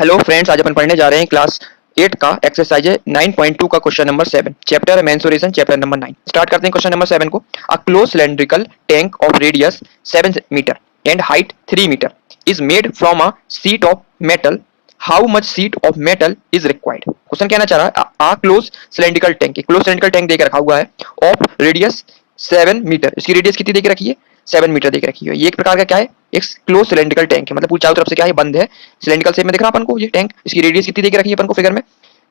Hello friends, आज अपन पढ़ने जा रहे हैं क्लास 8 का एक्सरसाइज 9.2 का question number 7 chapter mensuration chapter number 9। Start करते हैं क्वेश्चन नंबर 7 को। A close cylindrical tank of radius 7 metre and height 3 metre is made from a sheet of metal. How much sheet of metal is required. Question कहना चाह रहा है a close cylindrical tank, close cylindrical tank देकर रखा हुआ है of radius 7 metre. इसकी radius कितनी देकर रखी है? 7 मीटर देकर रखी है। ये एक प्रकार का क्या है? एक क्लोज सिलेंड्रिकल टैंक है, मतलब पूरी चारों तरफ से क्या है, बंद है, सिलेंड्रिकल शेप में दिख रहा अपन को ये टैंक। इसकी रेडियस कितनी देके रखी है अपन को फिगर में?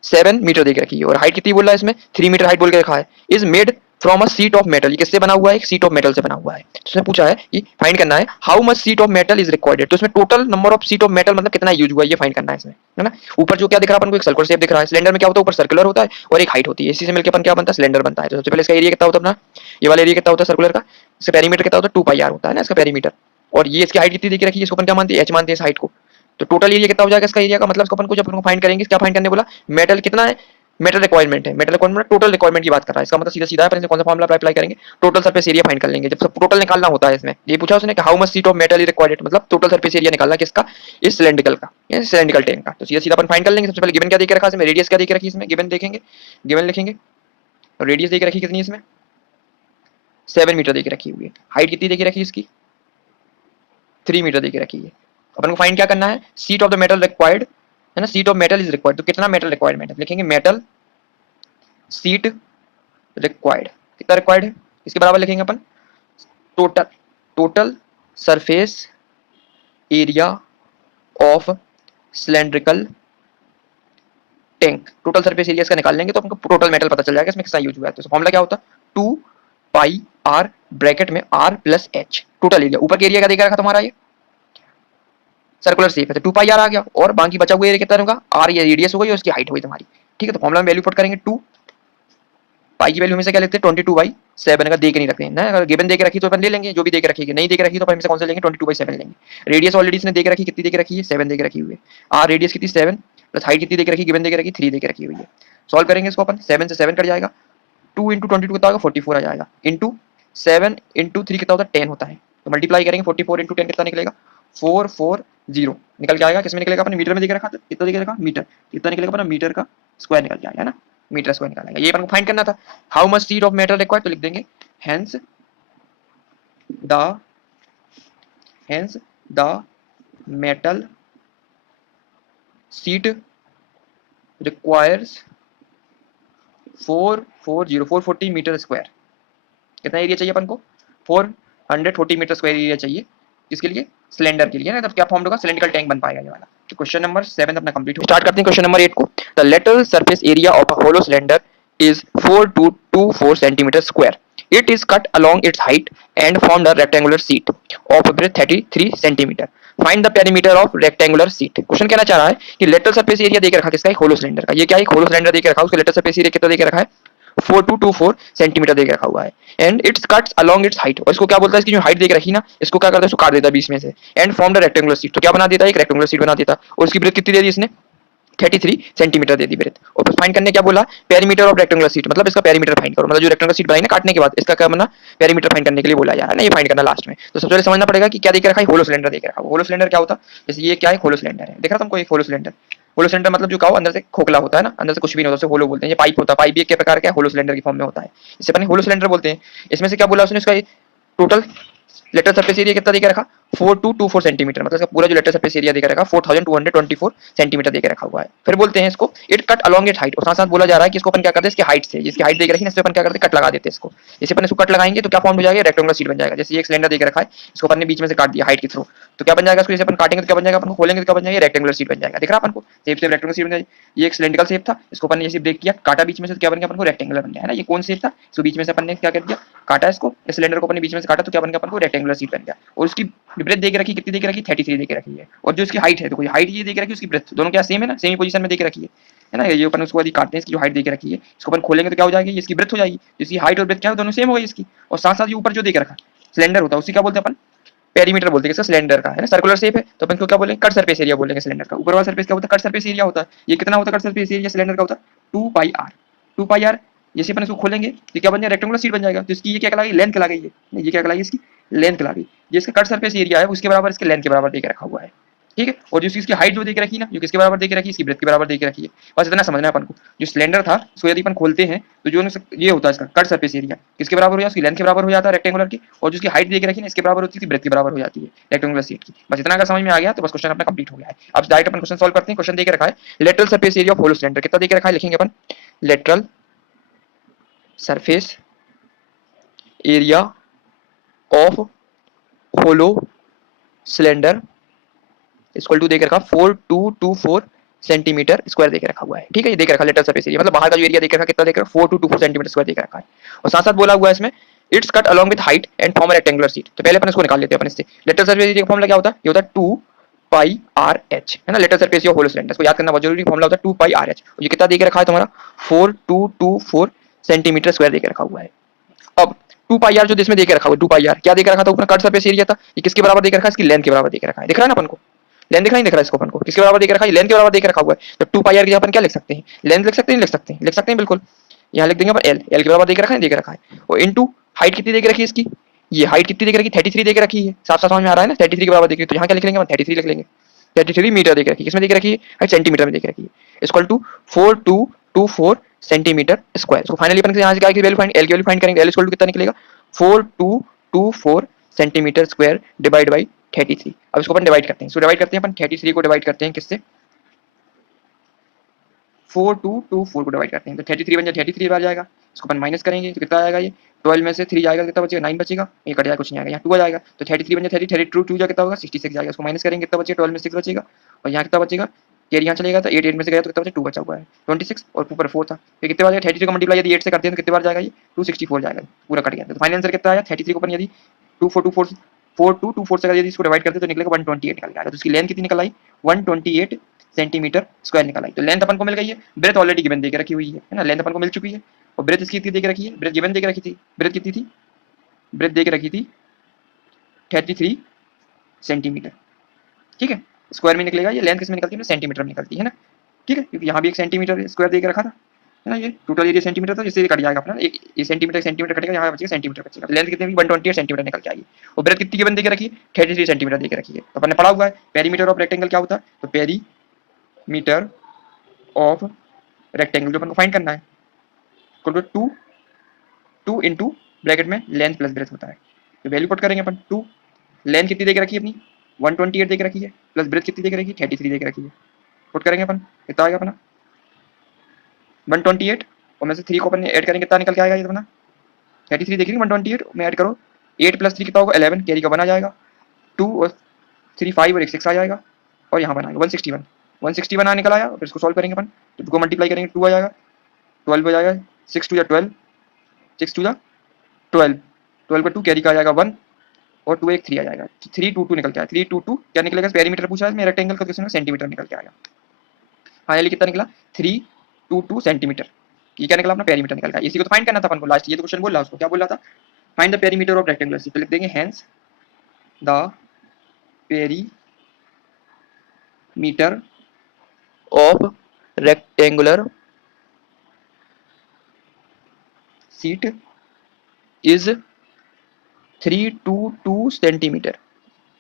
7 मीटर देके रखी है। और हाइट कितनी बोल रहा है इसमें? 3 मीटर हाइट बोल के रखा है। Is made from a sheet of metal. ये किससे बना हुआ है? एक शीट ऑफ मेटल से बना हुआ है। तो उसने पूछा है कि फाइंड करना है how much sheet of metal is required. तो इसमें total number of sheet of metal मतलब कितना यूज हुआ है ये फाइंड करना है इसमें, है ना। ऊपर जो क्या दिख रहा है अपन को? एक सर्कुलर शेप दिख रहा है। सिलेंडर में क्या होता है? ऊपर सर्कुलर होता है और एक हाइट होती है। इसी से मिलकर अपन क्या बनता है? सिलेंडर बनता है। तो सबसे पहले इसका एरिया कितना होता है अपना? ये वाला एरिया कितना होता है सर्कुलर का? इसका पेरीमीटर कितना होता है? 2 पाई आर होता है ना इसका पेरीमीटर। और ये इसकी हाइट कितनी देके रखी है? इसको अपन क्या मानते हैं? एच मानते हैं इस हाइट को। तो टोटल एरिया कितना हो जाएगा इसका एरिया का? मतलब इसको अपन को जब अपन को फाइंड करेंगे, क्या फाइंड करने बोला? मेटल कितना है? मेटल रिक्वायरमेंट है। मेटल रिक्वायरमेंट टोटल रिक्वायरमेंट की बात कर रहा है। इसका मतलब सीधा सीधा है, पर कौन सा फॉर्मूला अप्लाई करेंगे? टोटल सरफेस एरिया फाइंड कर लेंगे। जब सब टोटल निकालना होता है इसमें, ये पूछा उसने कि how much sheet of metal is required, मतलब टोटल सरफेस एरिया निकालना किसका? इस सिलेंड्रिकल का, इस सिलेंड्रिकल टैंक का। तो सीधा सीधा अपन फाइंड कर लेंगे। सबसे पहले गिवन क्या देके रखा है इसमें? रेडियस क्या देके रखी है इसमें? गिवन देखेंगे, गिवन लिखेंगे। रेडियस देके रखी कितनी है इसमें? 7 मीटर देके रखी हुई है। हाइट कितनी देके रखी है इसकी? 3 मीटर देके रखी है। अपन को फाइंड क्या करना है? Sheet of the metal required, है ना। Sheet of metal is required, तो कितना मेटल रिक्वायरमेंट है लिखेंगे। मेटल शीट रिक्वायर्ड, कितना रिक्वायर्ड है? इसके बराबर लिखेंगे अपन total, total surface area of cylindrical tank. Total surface area इसका निकाल लेंगे तो हमको टोटल मेटल पता चल जाएगा इसमें कितना यूज हुआ है। तो फॉर्मूला क्या होता है? 2 पाई आर ब्रैकेट में r plus h. Total area, ऊपर के एरिया का देगा रखा तुम्हारा, ये सर्कुलर शेप है तो 2 पाई आर आ गया, और बाकी बचा हुआ एरिया कितना होगा? आर, ये रेडियस हो गई और इसकी हाइट हुई तुम्हारी। ठीक है, तो फॉर्मूला में वैल्यू पुट करेंगे 2 पाई की वैल्यू हमेशा क्या लेते हैं? 22/7। अगर दे के नहीं रखते हैं ना, अगर गिवन दे के रखी तो अपन ले लेंगे, जो भी दे के रखी, नहीं दे के रखी तो अपन हमेशा कौन सा लेंगे? 22/7 लेंगे। रेडियस ऑलरेडी इसने दे के रखी, कितनी दे के रखी है? 7 दे के रखी हुई है। आर रेडियस कितनी? 7 प्लस हाइट कितनी दे के रखी? गिवन दे के रखी 3 दे के रखी हुई है। सॉल्व करेंगे इसको अपन, 7 से 7 कट जाएगा, 2 इंटू 22 कितना होगा? 44 आ जाएगा, इंटू 7 इंटू 3 कितना होता है? 10 होता है। तो मल्टीप्लाई करेंगे, 44 इंटू 10 कितना निकलेगा? 440 निकल के आएगा। किसमें निकलेगा? अपन मीटर में देख रखा था, कितना देख रखा? मीटर। कितना निकलेगा अपना? मीटर का स्क्वायर निकल जाएगा, है ना। मीटर स्क्वायर निकालेंगे, ये अपन को फाइंड करना था। How much sheet of metal required, तो लिख देंगे hence the hence the metal sheet requires 440 metre square. कितना एरिया चाहिए अपन को? 440 मीटर स्क्वायर एरिया चाहिए। किसके लिए? सिलेंडर के लिए ना। तब क्या फॉर्म होगा? सिलेंड्रिकल टैंक बन पाएगा ये वाला। तो क्वेश्चन नंबर 7 अपना कंप्लीट हो। स्टार्ट करते हैं क्वेश्चन नंबर 8 को। The lateral surface area of a hollow cylinder is 4 to 4 centimeter square. It is cut along its height and formed a rectangular sheet of breadth 33 centimeter. Find the perimeter of rectangular sheet. Question कहना चाह रहा है कि lateral surface area देकर रखा किसका? एक hollow cylinder का। ये क्या है? एक होलो सिलेंडर देकर रखा, उसका लेटरल सरफेस एरिया कितना देकर रखा है? 4 to 4 सेंटीमीटर देकर रखा हुआ है। And it's cuts along it's height, और इसको क्या बोलता है? इसकी जो हाइट देकर रखी ना, इसको क्या करता है? इसको काट देता है बीच में से। And form the rectangular sheet, तो क्या बना देता है? एक रेक्टेंगुलर शीट बना देता। और उसकी ब्रेथ कितनी दे दी इसने? 33 सेंटीमीटर दे दी ब्रेथ। और फिर फाइंड करने क्या बोला? पेरीमीटर ऑफ रेक्टेंगुलर शीट, मतलब इसका पेरीमीटर फाइंड करो। मतलब जो रेक्टेंगुलर शीट बनाई ना काटने के बाद, इसका क्या बना? पेरीमीटर फाइंड करने के लिए बोला जा रहा है ना, ये फाइंड करना लास्ट में। तो सबसे पहले समझना पड़ेगा कि क्या देख रखा है? होलो सिलेंडर देख रखा है। होलो सिलेंडर क्या होता है? जैसे ये क्या है? होलो सिलेंडर है, देख रहा तुमको एक होलो सिलेंडर। होलो सिलेंडर मतलब जो का अंदर से खोखला होता है ना, अंदर से कुछ भी नहीं होता, उसे होलो बोलते हैं। ये पाइप होता है, पाइप भी एक प्रकार का होलो सिलेंडर की फॉर्म में होता है, इसे अपन होलो सिलेंडर बोलते हैं। इसमें से क्या बोला उसने? इसका टोटल लेटर सरफेस एरिया कितना देकर रखा? 4224 सेंटीमीटर, मतलब इसका पूरा जो लेटर सरफेस एरिया देकर रखा 4224 सेंटीमीटर देकर रखा हुआ है। फिर बोलते हैं इसको it cut along it height, और साथ साथ बोला जा रहा है कि इसको अपन क्या करते हैं? इसकी हाइट से, जिसकी हाइट देकर रखी है इससे अपन क्या करते हैं? कट लगा देते हैं इसको। जैसे अपन इसको कट लगाएंगे तो क्या फॉर्म हो जाएगा? रेक्टेंगुलर शीट बन जाएगा। जैसे एक सिलेंडर देकर रखा है, इसको अपन ने बीच में से काट दिया हाइट के थ्रू, तो क्या बन जाएगा? इसको जैसे अपन काटेंगे तो क्या बन जाएगा? अपन को खोलेंगे तो क्या बन जाएगा? रेक्टेंगुलर शीट बन जाएगा। दिख रहा अपन को? शेप से रेक्टेंगुलर शीट बन जाएगी। ये एक सिलेंड्रिकल शेप था, इसको अपन ने जैसे ब्रेक किया, काटा बीच में से, तो क्या बन गया? अपन को रेक्टेंगुलर बन गया, है ना। ये कौन शेप था? इसको बीच में से अपन ने क्या कर दिया? काटा इसको, इस सिलेंडर को अपन ने बीच में से काटा, तो क्या बन गया? अपन को रेक्टेंगुलर शीट बन गया। और उसकी ब्रेथ दे के रखी, कितनी दे के रखी? 33 दे के रखी है। और जो इसकी हाइट है, तो कोई हाइट ये दे के रखी, उसकी ब्रेथ दोनों क्या सेम है ना, सेम ही पोजीशन में दे के रखी है ना। ये अपन उसको यदि काटते हैं, इसकी जो हाइट दे के रखी है, इसको अपन खोलेंगे तो क्या हो जाएगी? इसकी ब्रेथ हो जाएगी। इसकी हाइट और ब्रेथ क्या है? दोनों सेम हो गई इसकी। और साथ साथ ये ऊपर जो दे के रखा सिलेंडर होता है, उसी क्या बोलते हैं अपन? पेरीमीटर बोलते हैं इसका, सिलेंडर का, है ना। सर्कुलर शेप है तो अपन को क्या बोलेंगे? कट सरफेस एरिया बोलेंगे सिलेंडर का। ऊपर वाला सरफेस क्या होता है? कट सरफेस एरिया होता है। ये कितना होता है? कट सरफेस एरिया सिलेंडर का होता है 2 पाई आर। 2 पाई आर, जैसे अपन इसको खोलेंगे तो क्या बन जाएगा? रेक्टेंगुलर शीट बन जाएगा। तो इसकी ये क्या कहलाएगी? लेंथ कहलाएगी। ये क्या कहलाएगी? इसकी लेंथ कहलाएगी। ये इसका कट सरफेस एरिया है, उसके बराबर इसके लेंथ के बराबर देके रखा हुआ है। ठीक है। और जो इसकी हाइट जो देख रखी है ना, जो किसके बराबर देख रखी है, इसकी ब्रेथ के बराबर देख रखी है। बस इतना समझना है अपन को। जो सिलेंडर था उसको यदि अपन खोलते हैं तो जो ये होता है इसका कट सरफेस एरिया किसके बराबर हो जाता है, उसकी लेंथ के बराबर हो जाता है रेक्टेंगुलर की, और जो उसकी हाइट देख रखी है ना इसके बराबर होती है, ब्रेथ के बराबर हो जाती है रेक्टेंगुलर शीट की। बस इतना अगर समझ में आ गया तो बस क्वेश्चन अपना कंप्लीट हो गया है। अब डायरेक्ट अपन क्वेश्चन सॉल्व करते हैं। क्वेश्चन देख रखा है lateral surface area of hollow cylinder कितना देख रखा है, लिखेंगे अपन lateral surface area of hollow cylinder equal to देख रखा 4224 सेंटीमीटर स्क्वायर देख रखा हुआ है। ठीक है, ये देख रखा लेटरल सरफेस एरिया मतलब बाहर का जो एरिया देख रखा कितना देख रखा 4224 सेंटीमीटर स्क्वायर देख रखा है। और साथ साथ बोला हुआ है इसमें it's cut along with height and form rectangular sheet. तो पहले अपन इसको निकाल लेते हैं। अपन इससे लेटरल सरफेस एरिया का फॉर्मूला क्या होता है, ये होता है 2 पाई आर एच, है ना। Lateral surface area hollow cylinder को याद करना बहुत जरूरी, फॉर्मूला होता है 2 पाई आर एच। ये कितना देख रखा है तुम्हारा 4224 सेंटीमीटर स्क्वायर देख रखा हुआ है। अब 2 पाई आर जो इसमें देख रखा हुआ है 2 पाई आर क्या देख रखा था ऊपर कट सरफेस एरिया था, ये किसके बराबर देख रखा है, इसकी लेंथ के बराबर देख रखा है। दिख रहा है ना अपन को, लेंथ दिख रहा है, दिख रहा है इसको अपन को किसके बराबर देख रखा है, लेंथ के बराबर देख रखा हुआ है। तो 2 पाई आर की अपन क्या लिख सकते हैं, लेंथ लिख सकते हैं, लिख सकते हैं, लिख सकते हैं बिल्कुल। यहाँ लिख देंगे अपन एल, एल के बराबर देख रखा है, देख रखा है। और इनटू हाइट कितनी देख रखी है इसकी, ये हाइट कितनी देख रखी है 33 देख रखी है। साफ साफ समझ में आ रहा है ना, 33 के बराबर देख रही है। तो यहाँ क्या लिख लेंगे अपन 33 लिख लेंगे। 33 मीटर देख रखी है, किसमें देख रखी है सेंटीमीटर में देख रखी है। Equal to 4224 centimetre square. तो फाइनली अपन यहाँ से क्या की वैल्यू फाइंड, एल की वैल्यू फाइंड करेंगे। एल इक्वल टू कितना निकलेगा 4224 सेंटीमीटर स्क्वायर डिवाइड बाई 33। अब इसको अपन डिवाइड करते हैं। सो डिवाइड करते हैं अपन 33 को डिवाइड करते हैं किससे 4224 को डिवाइड करते हैं। तो 33 बन जाए 33 बार जाएगा, इसको अपन माइनस करेंगे तो कितना आएगा, ये 12 में से 3 जाएगा कितना बचेगा 9 बचेगा, ये कट जाएगा कुछ नहीं आएगा, यहाँ 2 आ जाएगा। तो 33 बन जाए 30, 32 2 कितना होगा 66 जाएगा, इसको माइनस करेंगे कितना बचेगा 12 में 6 बचेगा, और यहाँ कितना बचेगा कैरी यहाँ चलेगा तो 8 8 में से गया तो कितना बचा 2 बचा हुआ है 26 और ऊपर 4 था। फिर कितने बार 33 को मल्टीप्लाई यदि 8 से करते हैं तो कितने बार जाएगा ये 264 जाएगा, पूरा कट गया। तो फाइनल आंसर कितना आया 33 को अपन यदि 4224 से यदि इसको डिवाइड करते तो निकलेगा 128 निकल आएगा। तो इसकी लेंथ कितनी निकल आई 128 सेंटीमीटर स्क्वायर निकल आई। तो लेंथ अपन को मिल गई है, ब्रेथ ऑलरेडी गिवन देके रखी हुई है ना, लेंथ अपन को मिल चुकी है। और ब्रेथ इसकी कितनी देके रखी है, ब्रेथ गिवन देके रखी थी, ब्रेथ कितनी थी, ब्रेथ देके रखी थी 33 सेंटीमीटर। ठीक है, स्क्वायर में निकलेगा, ये लेंथ किस में निकलती है सेंटीमीटर में निकलती है ना। ठीक है, क्योंकि यहाँ भी एक सेंटीमीटर स्क्वायर देके रखा था है ना, ये टोटल एरिया सेंटीमीटर था, जिससे कट जाएगा अपना एक ये सेंटीमीटर कटेगा, यहाँ बचेगा सेंटीमीटर बचेगा। लेंथ कितनी 128 सेंटीमीटर निकल के आएगी। और ब्रेथ कितनी गिवन देके रखी है 33 सेंटीमीटर देके रखी है। तो अपन ने पढ़ा हुआ है पेरीमीटर ऑफ रेक्टेंगल क्या होता है, तो पेरीमीटर ऑफ रेक्टेंगल जो अपन को फाइंड करना है इक्वल टू 2 इंटू ब्रैकेट में लेंथ प्लस ब्रेथ होता है। तो वैल्यू पुट करेंगे अपन 2, लेंथ कितनी देके रखी है अपनी 128 देके रखी है, प्लस ब्रेथ कितनी देके रखी है 33 देके रखी है। पुट करेंगे अपन कितना आएगा अपना 128 और में से 3 को अपन ऐड करेंगे कितना निकल के आएगा ये अपना 33 देख रही 128 में ऐड करो 8 प्लस 3 कितना होगा 11, कैरी का 1 आ जाएगा, 2 और 3 5 और 1 6 आ जाएगा, और यहाँ बनाएंगे 161 आ निकल आया। और इसको सॉल्व करेंगे अपन तो 2 को मल्टीप्लाई करेंगे 2 आ जाएगा, 12 हो जाएगा, 6 2 या 12, 6 2 या 12, 12 का 2 कैरी का आ जाएगा 1 और 2 1 3 आ जाएगा, 322 निकल के आया। 322 क्या निकलेगा, पेरीमीटर पूछा है इसमें रेक्टेंगल का, किसी में सेंटीमीटर निकल के आएगा। फाइनली कितना निकला 322 सेंटीमीटर। ये क्या निकला अपना पेरीमीटर निकल गया। इसी को तो फाइंड करना था अपन को लास्ट, ये तो क्वेश्चन बोल रहा है उसको क्या बोल रहा था, find the perimeter of rectangular sheet. तो लिख देंगे hence the perimeter of rectangular sheet is 322 centimetre,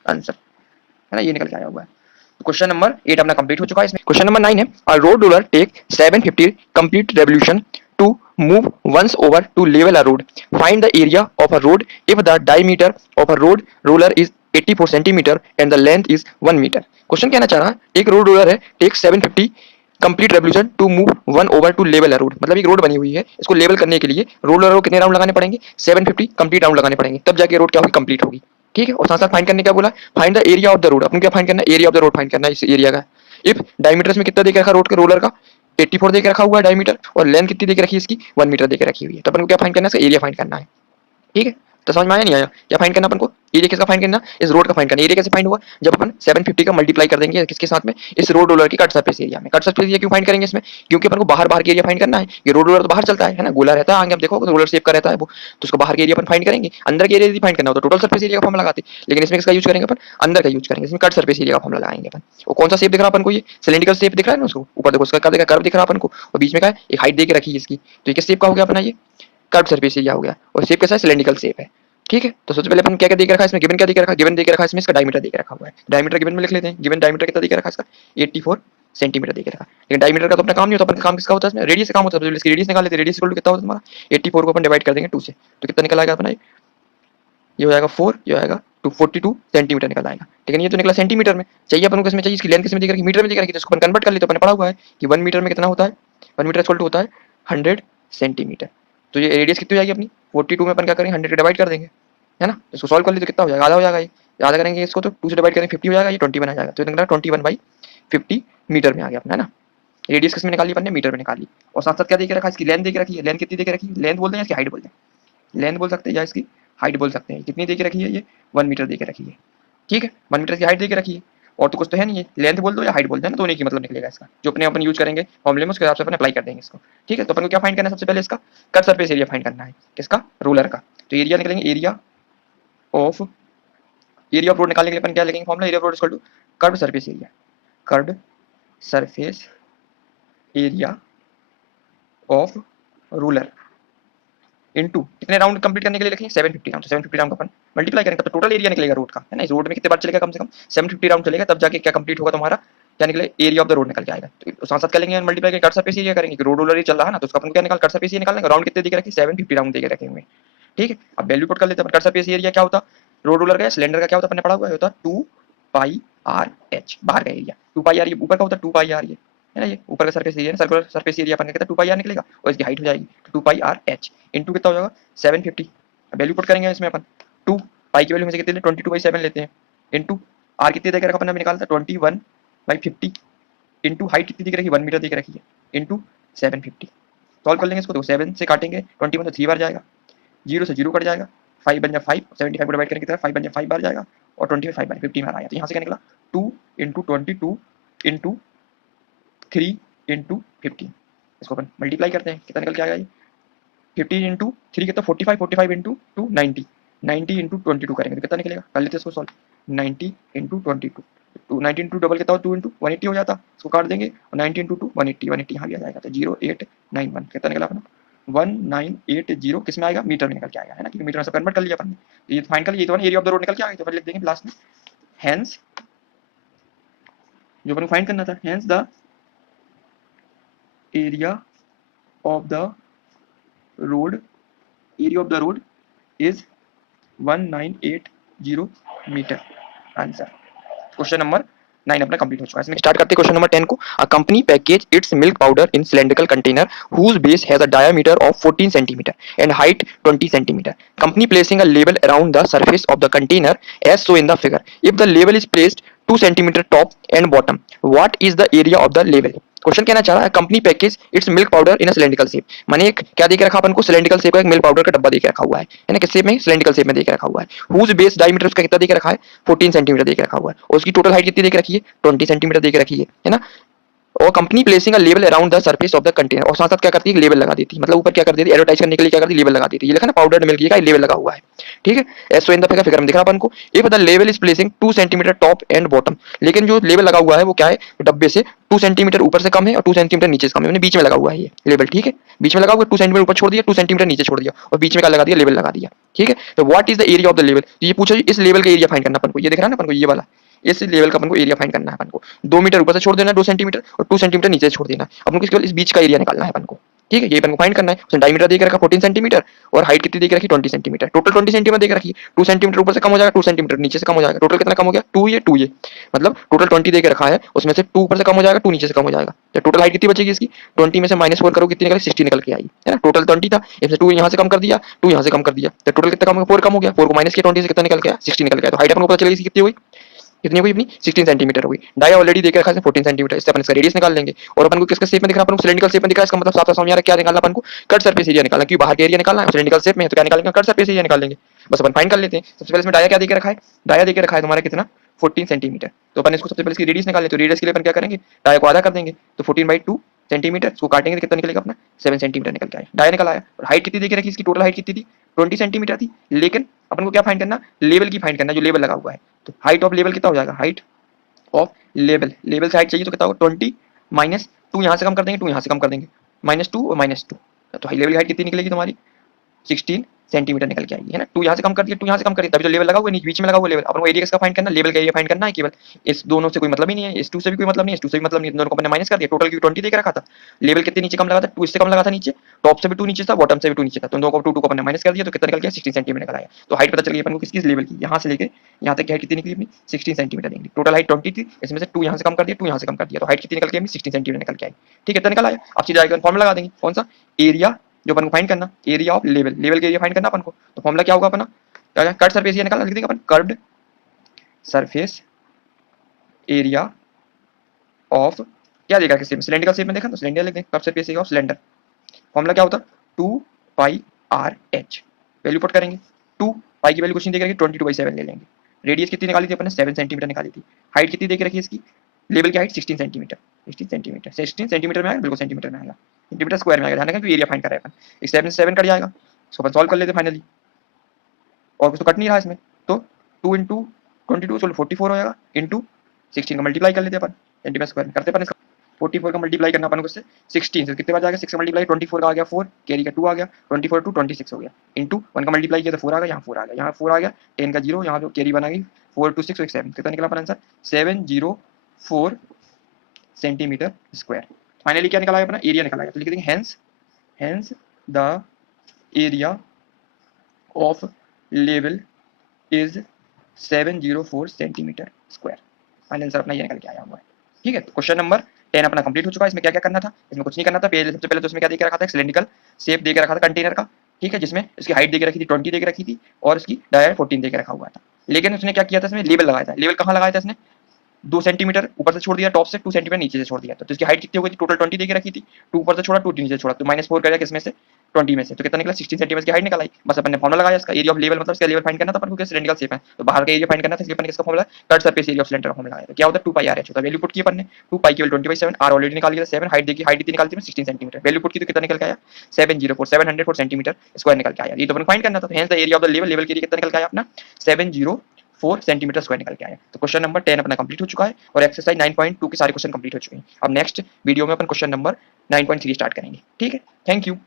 answer है ना, ये निकल के आया हुआ है। क्वेश्चन नंबर 8 अपना कंप्लीट हो चुका है। इसमें क्वेश्चन नंबर 9 है a road roller take 750 complete revolution to move once over to level a road, find the area of a road if the diameter of a road roller is 84 centimetre and the length is 1 metre. Question कहना चाह रहा है एक road roller है take 750 complete revolution to move 1 over to level a road, मतलब एक road बनी हुई है, इसको लेवल करने के लिए रोलर को कितने राउंड लगाने पड़ेंगे 750 कंप्लीट राउंड लगाने पड़ेंगे, तब जाके रोड क्या होगी कंप्लीट होगी। ठीक है, और साथ साथ फाइंड करने क्या बोला, find the area of the road. अपन क्या फाइंड करना है, area of the road find करना है इस एरिया का। इफ डायमीटर में कितना देके रखा रोड के रोलर का 84 देके रखा हुआ है डायमीटर, और लेंथ कितनी देके रखी है इसकी 1 मीटर देके रखी हुई है। तो अपन को क्या फाइंड करना है, इसका एरिया फाइंड करना है। ठीक है, तो समझ में आया नहीं आया, क्या फाइंड करना अपन को, एरिया किसका फाइंड करना, इस रोड का फाइंड करना। एरिया कैसे फाइंड हुआ, जब अपन 750 का मल्टीप्लाई कर देंगे किसके साथ में, इस रोड रोलर की कट सरफेस एरिया में। कट सरफेस एरिया क्यों फाइंड करेंगे इसमें, क्योंकि अपन को बाहर बाहर के एरिया फाइंड करना है। ये रोड रोलर तो बाहर चलता है ना, गोला रहता है आगे, आप देखो रोलर शेप का रहता है वो, तो उसको बाहर के एरिया अपन फाइंड करेंगे। अंदर के एरिया फाइंड करना हो तो टोटल सरफेस एरिया का फॉर्मूला लगाते, लेकिन इसमें किसका यूज करेंगे अपन, अंदर का यूज करेंगे। इसमें कट सरफेस एरिया का फॉर्मूला लगाएंगे अपन। वो कौन सा शेप दिख रहा है अपन को, ये सिलेंड्रिकल शेप दिख रहा है ना, उसको ऊपर देखो उसका क्या कर्व दिख रहा है अपन को, और बीच में क्या है एक हाइट देके रखी है इसकी, तो ये किस शेप का हो गया अपना, ये कर्व सरफेस एरिया हो गया। और शेप कैसा है, सिलेंड्रिकल शेप है। ठीक है, तो सबसे पहले अपन क्या क्या दे के रखा है इसमें, गिवन क्या दे के रखा है, गिवन दे के रखा है इसमें इसका डायमीटर दे के रखा हुआ है, डायमीटर गिवन में लिख लेते हैं, गिवन डायमीटर कितना दे के रखा है इसका 84 सेंटीमीटर दे के रखा है। लेकिन डायमीटर का तो अपना काम नहीं होता, अपन का काम किसका होता है इसमें, रेडियस का काम होता है। सबसे पहले इसकी रेडियस निकाल लेते हैं, रेडियस इक्वल टू कितना होता है तुम्हारा 84 को अपन डिवाइड कर देंगे 2 से, तो कितना निकल आएगा अपना ये हो जाएगा 4, ये हो जाएगा 242 सेंटीमीटर निकल आएगा। लेकिन ये तो निकला सेंटीमीटर में, चाहिए अपन को किसमें चाहिए, इसकी लेंथ किसमें दिख रही है, मीटर में दिख रही है, तो इसको अपन कन्वर्ट कर ले, तो अपन पढ़ा हुआ है कि 1 मीटर में कितना होता है, 1 मीटर इक्वल टू होता है 100 सेंटीमीटर। तो ये रेडियस कितनी हो जाएगी अपनी 42 में अपन क्या करेंगे 100 डिवाइड कर देंगे, है ना, इसको सॉल्व कर ली तो कितना हो जाएगा, आधा हो जाएगा ये, आधा करेंगे इसको तो 2 से डिवाइड करेंगे 50 हो जाएगा, ये 21 आ जाएगा, तो निकला 21/50 मीटर में आ गया अपना, है ना। रेडियस किसमें निकाली अपन ने, मीटर में निकाली। और साथ साथ क्या देके रखा है, इसकी लेंथ देके रखी है, लेंथ कितनी देके रखी है, लेंथ बोलते हैं इसकी हाइट बोलते हैं, लेंथ बोल सकते हैं या इसकी हाइट बोल सकते हैं। कितनी देके रखी है ये 1 मीटर देके रखी है, ठीक है 1 मीटर की हाइट देके रखी है, और तो कुछ तो है नहीं है, लेंथ बोल दो या हाइट बोल दो ना, तो नहीं की मतलब निकलेगा इसका, जो अपने अपन यूज करेंगे फॉर्मूले में उसके हिसाब से अपन अप्लाई कर देंगे इसको। ठीक है, तो अपन को क्या फाइंड करना है, सबसे पहले इसका कर्व सरफेस एरिया फाइंड करना है, किसका, रूलर का। तो एरिया निकलेंगे, एरिया ऑफ रोड निकालने के लिए अपन क्या लिखेंगे formula, area of road equal to curve surface area, curve surface area of roller into कितने राउंड कंप्लीट करने के लिए लिखेंगे 750 राउंड, तो 750 राउंड का अपन मल्टीप्लाई करेंगे तब तो टोटल एरिया निकलेगा रोड का, है ना। इस रोड में कितने बार चलेगा, कम से कम 750 राउंड चलेगा, तब जाके क्या कंप्लीट होगा तुम्हारा, क्या निकले एरिया ऑफ द रोड निकल के आएगा। तो साथ साथ क्या लेंगे मल्टीप्लाई करके कर्व सरफेस एरिया करेंगे कि रोड ऑलरेडी चल रहा है ना, तो उसका अपन क्या निकाल कर्व सरफेस एरिया निकालने का, राउंड कितने दिख रखे 750 राउंड देके रखे हुए, ठीक है। अब वैल्यू पुट कर लेते हैं, कर्व सरफेस एरिया क्या होता, रोड रोलर का सिलेंडर का क्या होता अपने पढ़ा हुआ है, होता 2 पाई आर एच, बाहर का एरिया 2 पाई आर, ये ऊपर का होता 2 पाई आर, ये है ना, ये ऊपर का surface area, circular surface area अपन का कितना 2 पाई आर निकलेगा, और इसकी हाइट हो जाएगी 2 पाई आर एच इनटू कितना हो जाएगा 750। वैल्यू पुट करेंगे इसमें अपन 2 पाई की वैल्यू में से कितने 22/7 लेते हैं, इनटू आर कितनी देकर अपन ने निकाला था 21/50 इनटू हाइट कितनी दिख रही है 1 मीटर दिख रही है इनटू 750। सॉल्व कर लेंगे इसको, तो 7 से काटेंगे 21 तो 3 बार जाएगा, 0 से 0 कट जाएगा, 5 बन जाए 5, 75 को डिवाइड करके कितना 5 बन जाए 5 बार जाएगा, और 25 5 बार 50 बार आया। तो यहाँ से क्या निकला 2 इंटू 22 इंटू 3 इंटू 15, इसको अपन मल्टीप्लाई करते हैं कितना निकल के आएगा ये 15 इंटू 3 कितना 45, 45 इंटू 2 90, 90 इंटू 22 करेंगे तो कितना निकलेगा, कर लेते हैं इसको सॉल्व 90 इंटू 22, 90 इंटू डबल कितना 2 इंटू 180 हो जाता, इसको काट देंगे और 90 इंटू 2 180, 180 यहाँ भी आ जाएगा, तो 0891 कितना निकला अपना 1980 किस में आएगा, मीटर में निकल के आएगा, है ना, क्योंकि मीटर में से कन्वर्ट कर लिया अपन ने, तो ये फाइंड कर लिया, तो एरिया ऑफ द रोड निकल के आएगा। तो फिर लिख देंगे लास्ट में हेंस, जो अपन को फाइंड करना था, hence the area of the road, area of the road is 1980 metre. Answer question number 9 अपना कंप्लीट हो चुका है। इसमें स्टार्ट करते हैं क्वेश्चन नंबर 10 को। A company package it's milk powder in cylindrical container whose base has a diameter of 14 centimeter and height 20 centimeter. Company placing a label around the surface of the container as shown in the figure. If the label is placed 2 centimeter top and bottom, what is the area of the label? Question कहना चाह रहा है company package it's milk powder in a cylindrical shape, माने एक क्या देके रखा अपन को सिलेंड्रिकल शेप का एक मिल्क पाउडर का डब्बा देके रखा हुआ है ना, किस शेप में सिलेंड्रिकल शेप में देके रखा हुआ है। हुज बेस डायमीटर उसका कितना देके रखा है 14 सेंटीमीटर देके रखा हुआ है, और उसकी टोटल हाइट कितनी देके रखी है 20 सेंटीमीटर देके रखी है ना। और company placing a label around the surface of the container, और साथ साथ क्या करती है लेबल लगा देती है, मतलब ऊपर क्या कर देती है एडवर्टाइज करने के लिए क्या करती है लेबल लगा देती है, ये लिखा ना पाउडर्ड मिल्क का लेबल लगा हुआ है, ठीक है। एसओ इन द फिगर में दिख रहा अपन को। If the label is placing 2 centimetre top and bottom, लेकिन जो लेबल लगा हुआ है वो क्या है डब्बे से 2 सेंटीमीटर ऊपर से कम है और 2 सेंटीमीटर नीचे से कम है, बीच में लगा हुआ है ये लेबल, ठीक है। बीच में लगा हुआ 2 सेंटीमीटर ऊपर छोड़ दिया 2 सेंटीमीटर नीचे छोड़ दिया और बीच में क्या लगा दिया लेबल लगा दिया, ठीक है। तो what is the area of the label, ये पूछा इस लेवल का एरिया फाइंड करना अपन को, ये दिख रहा है ना अपन को ये वाला, इस लेवल का अपन को एरिया फाइंड करना है अपन को। 2 मीटर ऊपर से छोड़ देना 2 सेंटीमीटर और 2 सेंटीमीटर नीचे से छोड़ देना, अपन को केवल इस बीच का एरिया निकालना है अपन को, ठीक है। ये अपन को फाइंड करना है। उसने डायमीटर देके रखा 14 सेंटीमीटर और हाइट कितनी देके रखी 20 सेंटीमीटर, टोटल 20 सेंटीमीटर देके रखी। 2 सेंटीमीटर ऊपर से कम हो जाएगा 2 सेंटीमीटर नीचे से कम हो जाएगा, टोटल कितना कम हो गया 2 ये मतलब टोटल 20 देके रखा है, उसमें से 2 ऊपर से कम हो जाएगा 2 नीचे से कम हो जाएगा, तो टोटल हाइट कितनी बचेगी इसकी 20 में से -4 करो कितनी निकल 60 निकल के आई, है ना। टोटल 20 था, इसमें 2 यहाँ से कम कर दिया 2 यहाँ से कम कर दिया, तो टोटल कितना कम हो गया 4 कम हो गया, 4 को माइनस किया 20 से कितना निकल गया 60 निकल गया। तो हाइट अपन को पता चलेगी कितनी हुई, कितनी हुई अपनी 16 सेंटीमीटर हुई। डाया ऑलरेडी देकर रखा है 14 सेंटीमीटर, इससे अपन इसका रेडियस निकाल लेंगे। और अपन को किसका शेप में दिख रहा है अपन को सिलेंड्रिकल शेप में दिख रहा है, इसका मतलब साफ साफ समझ आ रहा है क्या निकालना अपन को कट सरफेस एरिया निकालना, क्योंकि बाहर का एरिया निकालना है सिलेंड्रिकल शेप में है तो क्या निकालेंगे कट सरफेस एरिया निकाल लेंगे। बस अपन फाइंड कर लेते हैं। सबसे पहले इसमें डाया क्या देकर रखा है, डाया देकर रखा है तुम्हारा कितना 14 सेंटीमीटर, तो अपन इसको सबसे पहले इसकी रेडियस निकाल लेते हैं। तो रेडियस के लिए अपन क्या करेंगे डाया को आधा कर देंगे, तो 14/2 सेंटीमीटर, इसको काटेंगे तो कितना निकलेगा अपना 7 सेंटीमीटर निकल के आया, डाया निकल आया। और हाइट कितनी देके रखी इसकी टोटल हाइट कितनी थी 20 सेंटीमीटर थी, लेकिन अपन को क्या फाइंड करना लेवल की फाइंड करना जो लेवल लगा हुआ है। तो हाइट ऑफ लेवल कितना हो जाएगा, हाइट ऑफ लेवल, लेवल से हाइट चाहिए तो कितना होगा 20 माइनस 2 यहाँ से कम कर देंगे 2 यहाँ से कम कर देंगे -2 और -2, तो हाई लेवल की हाइट कितनी निकलेगी तुम्हारी 16 सेंटीमीटर निकल के आएगी, है ना। 2 यहाँ से कम कर दिया, 2 यहाँ से कम कर दिया, तभी तो लेवल लगा हुआ है, बीच में लगा हुआ लेवल। अपन को एरिया किसका फाइंड करना है, लेवल का एरिया फाइंड करना है केवल। इस दोनों से कोई मतलब ही नहीं है, इस 2 से भी कोई मतलब नहीं है, इस 2 से भी मतलब नहीं है, दोनों को मैंने माइनस कर दिया। टोटल की 20 देके रखा था, लेवल कितने नीचे कम लगा था, 2 इससे कम लगा था नीचे, टॉप से भी 2 नीचे था, बॉटम से भी 2 नीचे था, तो दोनों को 2 2 को अपन ने माइनस कर दिया, तो कितना निकल गया 16 सेंटीमीटर निकल आया। तो हाइट पता चल गई अपन को किसकी, लेवल की। यहाँ से लेके यहाँ तक की हाइट कितनी निकली अपनी 16 सेंटीमीटर निकली। टोटल हाइट 20 थी, इसमें से 2 यहाँ से कम कर दिया, 2 यहाँ से कम कर दिया, तो हाइट कितनी निकल के अपनी 16 सेंटीमीटर निकल के आई। ठीक है, तो निकल आया। अब सीधा आगे फॉर्मूला लगा देंगे, कौन सा, एरिया जो अपन को फाइंड करना, एरिया ऑफ लेवल, लेवल के एरिया फाइंड करना अपन को। तो फॉर्मूला क्या होगा अपना, कर्व सरफेस एरिया निकाल लिख देंगे अपन, कर्व्ड सरफेस एरिया ऑफ, क्या देखा किसी में, सिलेंडरिकल शेप में देखा तो सिलेंडर लिख देंगे, curve surface area of cylinder. Formula क्या होता, 2 pi R H. Value put करेंगे, 2 पाई की वैल्यू कुछ नहीं दे रखी, 22/7 ले लेंगे। रेडियस कितनी निकाली थी अपन ने, 7 सेंटीमीटर निकाली थी। हाइट कितनी देख रखी है इसकी, लेवल की हाइट 16 सेंटीमीटर, 16 सेंटीमीटर में आएगा, बिल्कुल सेंटीमीटर में आएगा, सेंटीमीटर स्क्वायर में आएगा, ध्यान रखना कि एरिया फाइंड कर रहे हैं अपन। 7 से 7 कट जाएगा, इसको अपन सॉल्व कर लेते फाइनली, और कुछ तो कट नहीं रहा इसमें, तो 2 इंटू 22 चलो 44 हो जाएगा, इंटू 16 का मल्टीप्लाई कर लेते अपन सेंटीमीटर स्क्वायर में, करते अपन इसका 44 का मल्टीप्लाई करना अपन को इससे 16 से, कितने बार जाएगा 6 का मल्टीप्लाई, 24 का आ गया 4, कैरी का 2 आ गया, 24 टू 26 हो गया, इंटू 1 का मल्टीप्लाई किया तो 4 आ गया, यहाँ 4 आ गया, यहाँ 4 आ गया, 10 का 0, यहाँ जो कैरी बना गई 4 टू 6 7, कितना निकला अपन आंसर 704 सेंटीमीटर स्क्वायर। फाइनली क्या निकला है अपना, एरिया निकला है, तो लिख देंगे hence the area of level is 704 centimetre square. Final answer अपना ये निकल के आया हुआ है। ठीक है, तो क्वेश्चन नंबर 10 अपना कंप्लीट हो चुका है। इसमें क्या क्या करना था, इसमें कुछ नहीं करना था। पहले सबसे पहले तो इसमें क्या देके रखा था, सिलेंड्रिकल शेप देके रखा था कंटेनर का, ठीक है, जिसमें इसकी हाइट देके रखी थी 20 देके रखी थी, और इसकी डायमीटर 14 देके रखा हुआ था। लेकिन उसने क्या किया था, इसमें लेवल लगाया था। लेवल कहाँ लगाया था इसने, 2 सेंटीमीटर ऊपर से छोड़ दिया, टॉप से 2 सेंटीमीटर नीचे से छोड़ दिया, तो इसकी हाइट कितनी हो गई थी, टोटल 20 देके रखी थी, 2 ऊपर से छोड़ा, 2 नीचे से छोड़ा, तो -4 करेगा किसमें से, 20 में से, तो कितना निकला 16 सेंटीमीटर की हाइट निकल आई। बस अपन ने फॉर्मूला लगाया इसका, एरिया ऑफ लेवल मतलब इसका लेवल फाइंड करना था अपन को, सिलेंड्रिकल शेप है तो बाहर का एरिया फाइंड करना था, इसलिए अपन ने किसका formula, curve surface area of cylinder का फॉर्मूला लगाया। तो क्या होता है 2 पाई आर एच होता है। वैल्यू पुट की अपन ने, 2 पाई की वैल्यू 20/7, आर ऑलरेडी निकाल लिया 7, हाइट देखी, हाइट कितनी निकालती है 16 सेंटीमीटर, वैल्यू पुट की तो कितना निकल के आया 704 सेंटीमीटर स्क्वायर निकल के आया। ये तो अपन फाइंड करना था, hence the area of the level, level के एरिया कितना निकल के आया अपना 704 सेंटीमीटर स्क्वायर निकल के आया। तो क्वेश्चन नंबर 10 अपना कंप्लीट हो चुका है, और एक्सरसाइज 9.2 के सारे क्वेश्चन कंप्लीट हो चुके हैं। अब नेक्स्ट वीडियो में अपन क्वेश्चन नंबर 9.3 स्टार्ट करेंगे। ठीक है, थैंक यू।